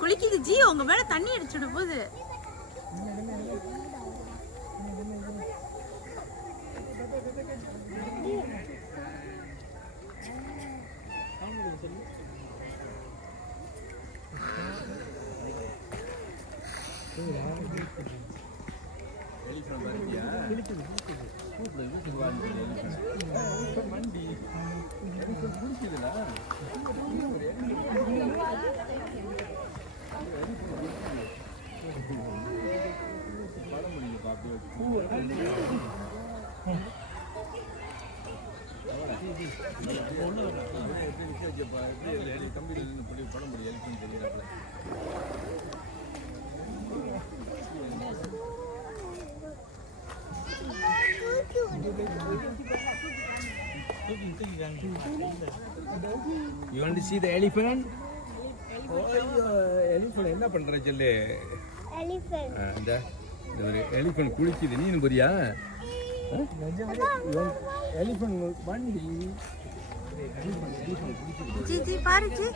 குளிக்குது G, உங்க மேல தண்ணி அடிச்சுட போகுது. You want to see the elephant? Elephant என்ன பண்ற சொல்லு? Elephant. இந்த ஒரு elephant குளிக்குது, நீ போறியா? Elephant வண்டி. ஜி ஜி பாரு ஜி.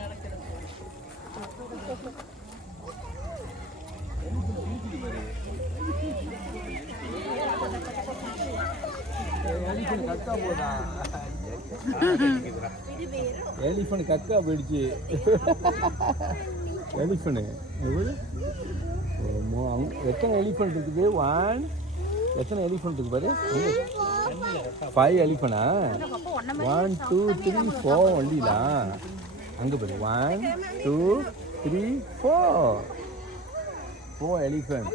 எலிஃபண்ட் கக்கா போதா? எலிஃபண்ட் கக்கா போயிடுச்சு. எலிஃபண்ட் எத்தனை எலிஃபண்ட் இருக்குது? எத்தனை எலிஃபண்ட் இருக்கு பாரு. 5 எலிஃபண்டா? 1 2 3 4 வண்டியிலா அங்க பாரு. 1 2 3 4 எலிஃபண்ட்.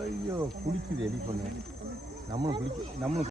ஐயோ குளிக்குது எலிஃபண்ட். நம்மளும்